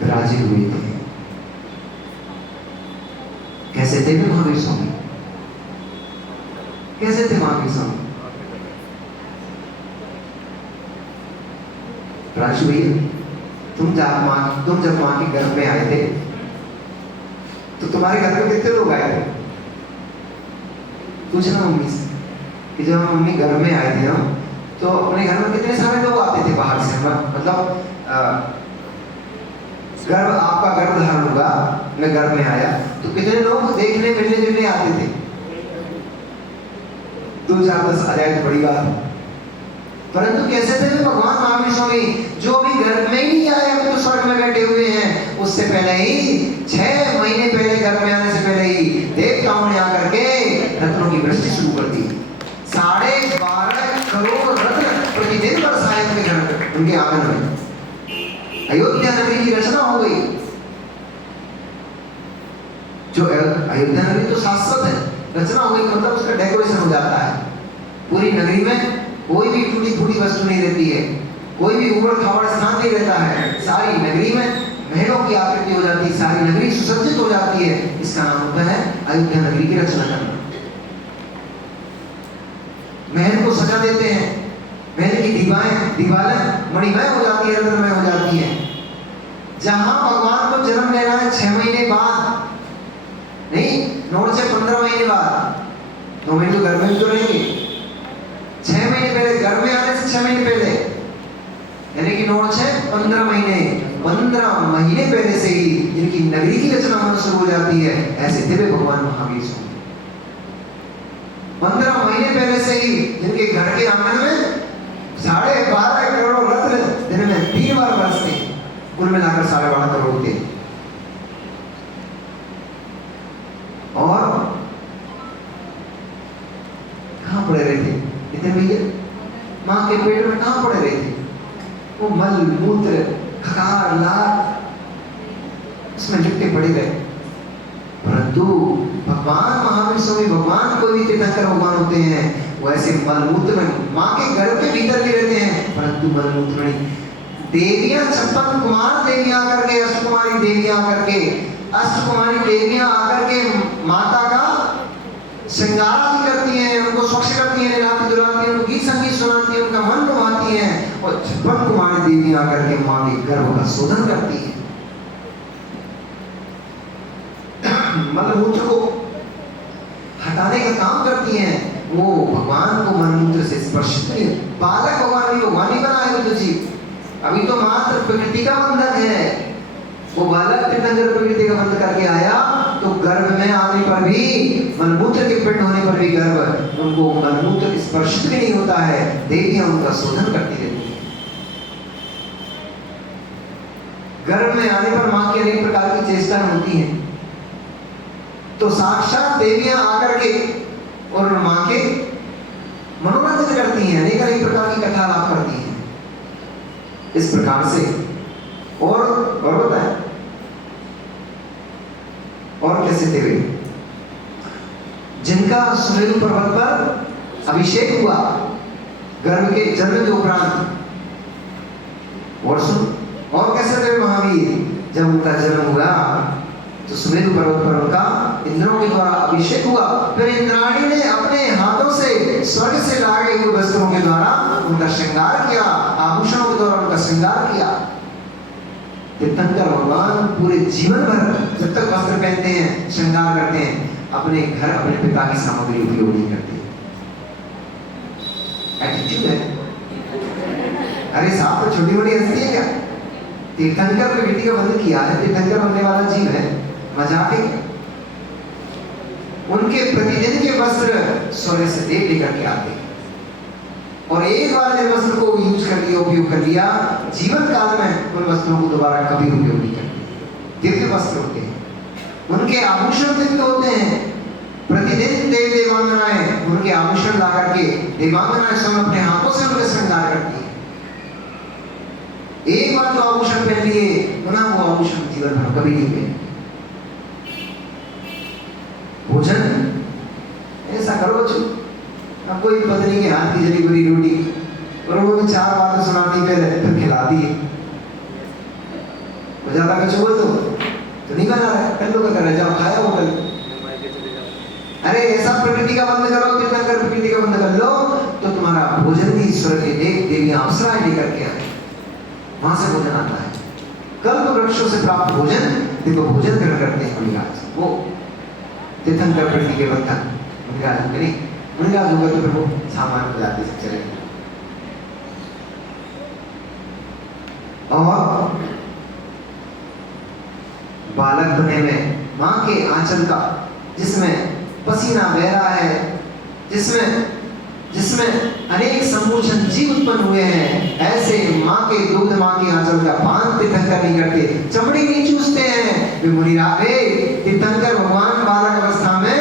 विराजित हुए थे। कैसे थे वे महावीर स्वामी? कैसे थे महावीर स्वामी? राजू भैया, तुम जब माँ के गर्भ में आए थे तो तुम्हारे घर में कितने लोग आए थे? पूछना मम्मी से कि जब मम्मी गर्भ में आए थे हम, तो अपने घर में कितने सारे लोग आते थे बाहर से? मतलब गर्भ, आपका गर्भ धारण हुआ, मैं गर्भ में आया तो कितने लोग देखने मिलने जुलने आते थे? 2 4 10 आ जाए तो बड़ी बात है। परंतु कैसे थे भगवान महावीर स्वामी, जो अभी गर्भ में ही नहीं आए, अभी तो स्वर्ग में बैठे हुए हैं। उससे पहले ही 6 महीने पहले, गर्भ में आने से पहले ही देवताओं ने आकर के रत्नों की वृष्टि शुरू कर दी। 12.5 करोड़ रत्न प्रतिदिन बरसाए उनके घर, उनके आंगन में। अयोध्या नगरी की रचना हो गई। जो अयोध्या नगरी तो शाश्वत है, रचना हो गई मतलब उसका डेकोरेशन हो जाता है। पूरी नगरी में कोई भी टूटी फूटी वस्तु नहीं रहती है, कोई भी उबड़ खाबड़ स्थान नहीं रहता है। सारी नगरी में महलों की आकृति हो जाती है, सारी नगरी सुसज्जित हो जाती है। इसका नाम होता है अयोध्या नगरी की रचना करना। महल को सजा देते हैं, महल की दीवारें मणिमय हो जाती है, रत्नमय हो जाती है। जहां भगवान को जन्म लेना है 6 महीने बाद, नहीं 9 से 15 महीने बाद, 9 महीने तो घर में भी तो रहेंगे, 6 महीने पहले, घर में आने से 6 महीने पहले, यानी कि 9 से 15 महीने, 15 महीने पहले से ही जिनकी नगरी की रचना होना शुरू हो जाती है, ऐसे थे वे भगवान महावीर स्वामी। 15 महीने पहले से ही जिनके घर के आंगन में 12.5 करोड़ रत्न दिन में 3 बार बरसते, कुल मिलाकर 12.5 करोड़ होते। और कहां पड़े रहे थे इतने भैया? मां के पेट में कहां पड़े रहे थे? वो मल मूत्र खकार लार उसमें लिपटे पड़े रहे। परंतु भगवान महावीर स्वामी, भगवान कोई भी तीर्थंकर भगवान होते हैं, वो ऐसे मलमूत्र में माँ के गर्भ के भीतर भी रहते हैं, परंतु मलमूत्र में देवियां 56 कुमार देवियां आकर के, अष्टकुमारी देवियां आकर के, अष्टकुमारी देवियां आकर के माता का श्रृंगार भी करती हैं, उनको स्वच्छ करती हैं, नहलाती धुलाती हैं, उनको गीत संगीत सुनाती हैं, उनका मन लुभाती हैं, और 56 कुमारी देवियां आकर के माँ के गर्भ का शोधन करती हैं। मलमूत्र को हटाने का काम करती हैं। वो भगवान को मलमूत्र से स्पर्शित नहीं, बालक भगवान भी भगवान ही बनाए हुए तो जीव, अभी तो मात्र प्रकृति का बंधन है। वो बालक तीर्थंकर प्रकृति का बंध करके आया, तो गर्भ में आने पर भी, मलमूत्र के पिंड होने पर भी गर्भ उनको मलमूत्र स्पर्शित भी नहीं होता है। देवियां उनका शोधन करती रहती है। गर्भ में आने पर मां की अनेक प्रकार की चेष्टा होती है, तो साक्षात देवियां आकर के और मां के मनोरंजन करती हैं, अनेक अनेक प्रकार की कथा लाभ करती हैं। इस प्रकार से और बताएं और कैसे थे वे? जिनका सुमेरु पर्वत पर अभिषेक हुआ गर्भ के जन्म के उपरांत, और सुन और कैसे थे महावीर जब उनका जन्म हुआ तो सुमेरु पर्वत पर उनका इंद्रों के द्वारा अभिषेक हुआ। फिर इंद्राणी ने अपने हाथों से स्वर्ग से लाए हुए वस्त्रों के द्वारा उनका श्रृंगार किया, आभूषणों के द्वारा उनका श्रृंगार किया। तीर्थंकर भगवान पूरे जीवन भर जब तक वस्त्र पहनते हैं, श्रृंगार करते हैं, अपने घर अपने पिता की सामग्री उपयोग नहीं करते। एटीट्यूड है। अरे साहब तो छोटी मोटी हस्ती है क्या? तीर्थंकर प्रकृति का बंधन किया है, तीर्थंकर बनने वाला जीव है, मजाक है क्या? उनके प्रतिदिन के वस्त्र स्वर्ग से देव लेकर के आते हैं और एक बार जब वस्त्र को यूज कर लिया, उपयोग कर लिया, जीवन काल में उन वस्त्रों को दोबारा कभी उपयोग नहीं करते। दिव्य वस्त्र होते हैं, उनके आभूषण दिव्य होते हैं। प्रतिदिन देव देवांगनाएं उनके आभूषण ला करके देवांगनाएं स्वयं अपने हाथों से उनका श्रृंगार करती है। एक बार जो आभूषण पहन लिए, पुनः वो आभूषण जीवन भर कभी नहीं पहने। भोजन ऐसा करो बच्चों, अब कोई पत्नी के हाथ की जली बुरी रोटी और वो भी 4 बातें सुनाती फिर खिलाती है, वो ज्यादा कुछ बोल दो तो नहीं बना रहा है, कल लोग कर रहे जाओ खाया वो कल। अरे ऐसा प्रकृति का बंद करो, तीर्थंकर प्रकृति का बंद कर लो तो तुम्हारा भोजन भी स्वर्ग के देवियां अप्सराएं लेकर के आए, वहां से भोजन आता है। कल्प वृक्षों से प्राप्त भोजन, देखो भोजन ग्रहण करते हैं मुनिराज, वो तीर्थंकर प्रकृति के बंधन मुनिराज होंगे नहीं, मुनिराज होगा तो फिर वो सामान को जाते से चलेंगे। और बालक बने में माँ के आंचल का, जिसमें पसीना बह रहा है, जिसमें अनेक सम्मोचन जीव उत्पन्न हुए हैं, ऐसे माँ के दूध, माँ के आंचल का पान तीर्थंकर नहीं करते, चमड़ी नहीं चूसते हैं। वे मुनिराज तीर्थंकर भगवान बालक अवस्था में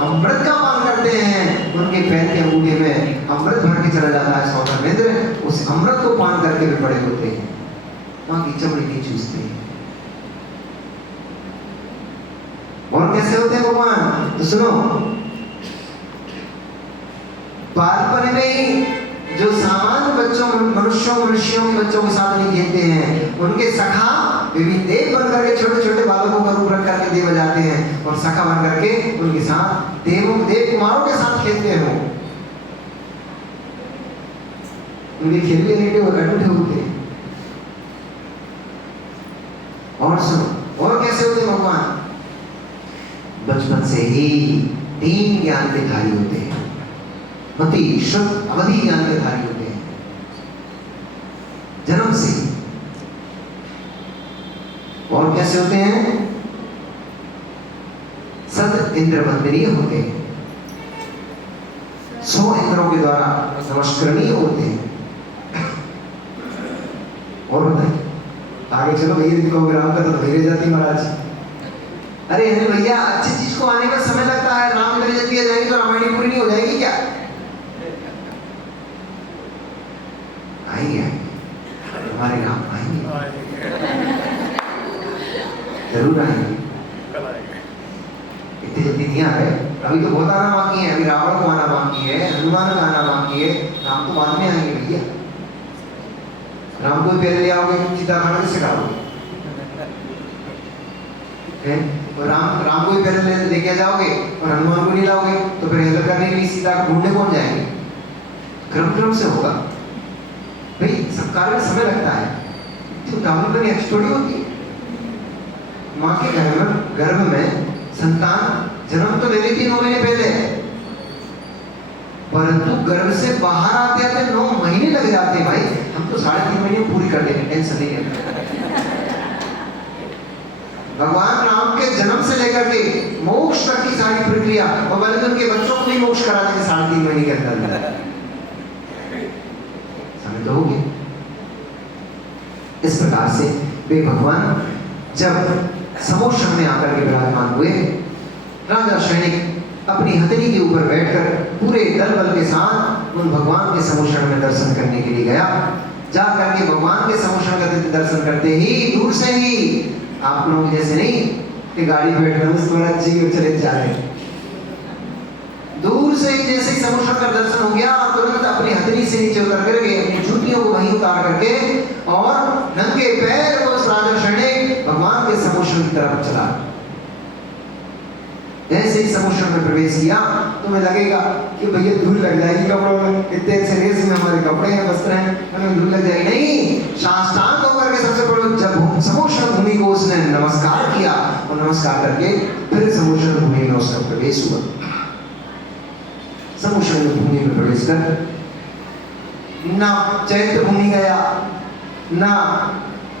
अमृत का पान करते हैं, उनके पैर के अंगूठे में अमृत भर के चला जाता है सौतमेंद्र, उस अमृत को पान करके वे बड़े होते हैं, माँ की चमड़ी नहीं चूसते हैं। और कैसे होते हैं भगवान? तो सुनो, बालपन में ही जो सामान्य बच्चों, मनुष्यों के बच्चों के साथ नहीं खेलते हैं, उनके सखा वे भी देव बन करके छोटे छोटे बालकों का रूप रख करके देव बजाते हैं और सखा बन करके उनके साथ देव कुमारों के साथ खेलते हैं। उनके खेल भी अनूठे होते हैं। और सुनो, और कैसे होते हैं भगवान? बचपन से ही 3 ज्ञान के धारी होते हैं, मति शुद्ध अवधि ज्ञान के धारी होते हैं, जन्म से। और कैसे होते हैं? सद इंद्र बंदनीय होते हैं, 100 इंद्रों के द्वारा नमस्करणीय होते हैं। और बताइए आगे चलो भैया, प्रोग्राम का तो धीरे जाती महाराज। अरे भैया, अच्छी चीज को आने में समय लगता है, राम इधर जल्दी आ जाएगी तो रामायण पूरी नहीं हो जाएगी क्या? आएंगे हमारे राम आएंगे, जरूर आएंगे, इतनी जल्दी नहीं आ रहे। अभी तो बहुत आना बाकी है, अभी रावण को आना बाकी है, हनुमान को आना बाकी है, राम तो बाद में आएंगे भैया। राम को पहले ले आओगे, सीता खाना कैसे खाओगे? राम को ही पहले लेके जाओगे और हनुमान को नहीं लाओगे तो फिर हेल्प करने के लिए सीता को ढूंढने कौन जाएंगे? क्रम से होगा भाई, सब कार्य में समय लगता है। तो दामोदर थोड़ी होती है। माँ के गर्भ में संतान जन्म तो ले लेती 9 महीने पहले, परंतु गर्भ से बाहर आते आते 9 महीने लग जाते हैं भाई। हम तो 3.5 महीने पूरी कर देंगे, टेंशन नहीं है। भगवान राम के जन्म से लेकर के मोक्ष तक की सारी प्रक्रिया, और बल्कि उनके बच्चों को भी मोक्ष करा देंगे 3.5 महीने के अंदर। समझ तो होगी। इस प्रकार से वे भगवान जब समोषण में आकर के विराजमान हुए, राजा सैनिक अपनी हथेली के ऊपर बैठकर पूरे दल बल के साथ उन भगवान के समोषण में दर्शन करने के लिए गया। जा करके भगवान के समोषण का दर्शन करते ही दूर से ही, आप लोग जैसे नहीं कि गाड़ी पे बैठ कर चले जा रहे, दूर से ही जैसे ही समोषण का दर्शन हो गया, तुरंत अपनी हथेली से नीचे उतर करके अपनी जूतियों को वहीं उतार करके और नंगे पैर को राजा सैनिक की तरफ चला। जैसे ही समुद्र में प्रवेश किया तुम्हें लगेगा कि भैया धूल लग जाएगी कपड़ों में, इतने अच्छे रेस में हमारे कपड़े हैं, वस्त्र हैं, हमें धूल लग जाएगी। नहीं, साष्टांग होकर के सबसे पहले जब समुद्र भूमि को उसने नमस्कार किया और नमस्कार करके फिर समुद्र भूमि में उसका प्रवेश हुआ। समुद्र भूमि में प्रवेश कर ना चैत्य भूमि गया, ना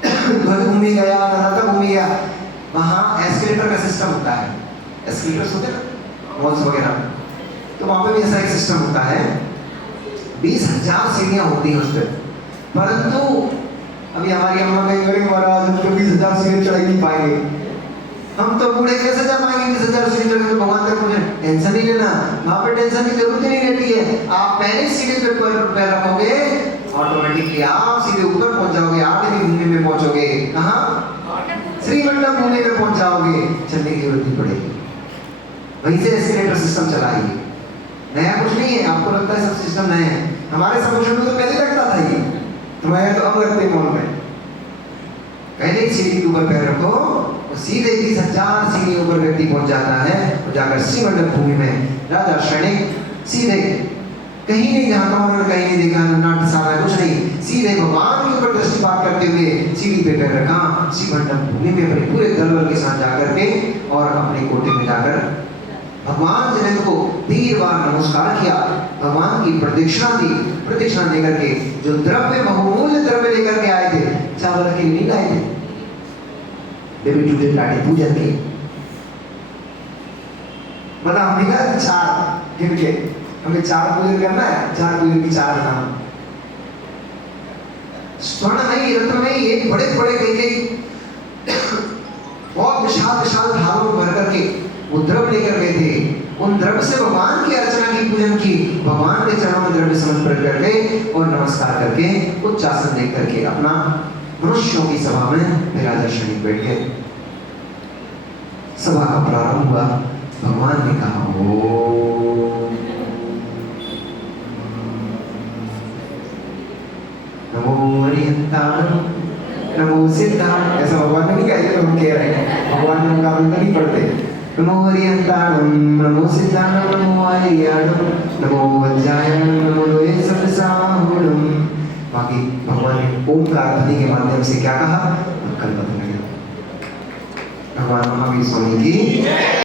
ध्वज भूमि गया, ना रथ भूमि गया। वहां एस्केलेटर का सिस्टम होता है, एस्केलेटर्स होते हैं ना मॉल्स वगैरह, तो वहां पे भी ऐसा एक सिस्टम होता है। 20,000 सीढ़ियां होती हैं उस पर, परंतु अभी हमारी अम्मा कहीं करेंगे महाराज हम तो 20,000 सीढ़ी चढ़ नहीं पाएंगे, हम तो बूढ़े कैसे जा पाएंगे 20,000 सीढ़ी चढ़ के। भगवान तक मुझे टेंशन नहीं लेना, वहां पे टेंशन की जरूरत ही नहीं रहती है। आप पहले सीढ़ी पे पैर रखोगे ऑटोमेटिकली आप सीधे ऊपर पहुंच जाओगे, 8वीं भूमि में पहुंचोगे। कहाँ? श्रीमंडल भूमि में पहुंच जाओगे, चलने की जरूरत नहीं पड़ेगी। वहीं से एस्केलेटर सिस्टम चलाइए, नया कुछ नहीं है। आपको लगता है सब सिस्टम नया है, हमारे समुद्र में तो पहले लगता था ये, तुम्हारे तो अब लगते हैं मॉल में। पहले सीढ़ी के ऊपर पैर रखो और सीधे 20,000 सीढ़ी ऊपर व्यक्ति पहुंच जाता है और जाकर श्रीमंडल भूमि में राजा सैनिक सीधे कहीं नहीं जहाँ उन्होंने कहीं नहीं देखा, नाट्यशाला कुछ नहीं, सीधे भगवान के ऊपर दृष्टिपात करते हुए सीढ़ी पे पैर रखा, श्रीमंडल भूमि में अपने पूरे दलबल के साथ जाकर के और अपने कोटे में जाकर भगवान जिनेंद्र को 3 बार नमस्कार किया, भगवान की प्रदक्षिणा दी। प्रदक्षिणा देकर के जो द्रव्य बहुमूल्य द्रव्य लेकर के आए थे, चावल के नहीं लाए थे, देवी टूटे लाठी पूजन की। मतलब हमने कहा 4 गिन के हमें 4 पूजन करना है, 4 पूजन की 4 नाम। स्वर्ण नहीं, रत्न नहीं, एक बड़े बड़े कई बहुत विशाल विशाल धारों में भर करके वो द्रव्य लेकर गए थे। उन द्रव्य से भगवान की अर्चना की, पूजन की, भगवान के चरणों में द्रव्य समर्पित करके और नमस्कार करके उच्च आसन देख करके अपना मनुष्यों की सभा में राजा सैनिक बैठ गए। सभा का प्रारंभ हुआ, भगवान ने कहा ओम नमो अरिहंताणं नमो सिद्धाणं। ऐसा भगवान ने नहीं कहा, ये तो हम कह रहे हैं, भगवान ने उनका मंत्र नहीं पढ़ते। नमो हरियंताणं नमो सिद्धाणं नमो आर्याणं नमो वज्रायणं नमो लोहे सप्तसाहुणं। बाकी भगवान ने ओमकार ध्वनि के माध्यम से क्या कहा, कल पता लगा। भगवान महावीर स्वामी की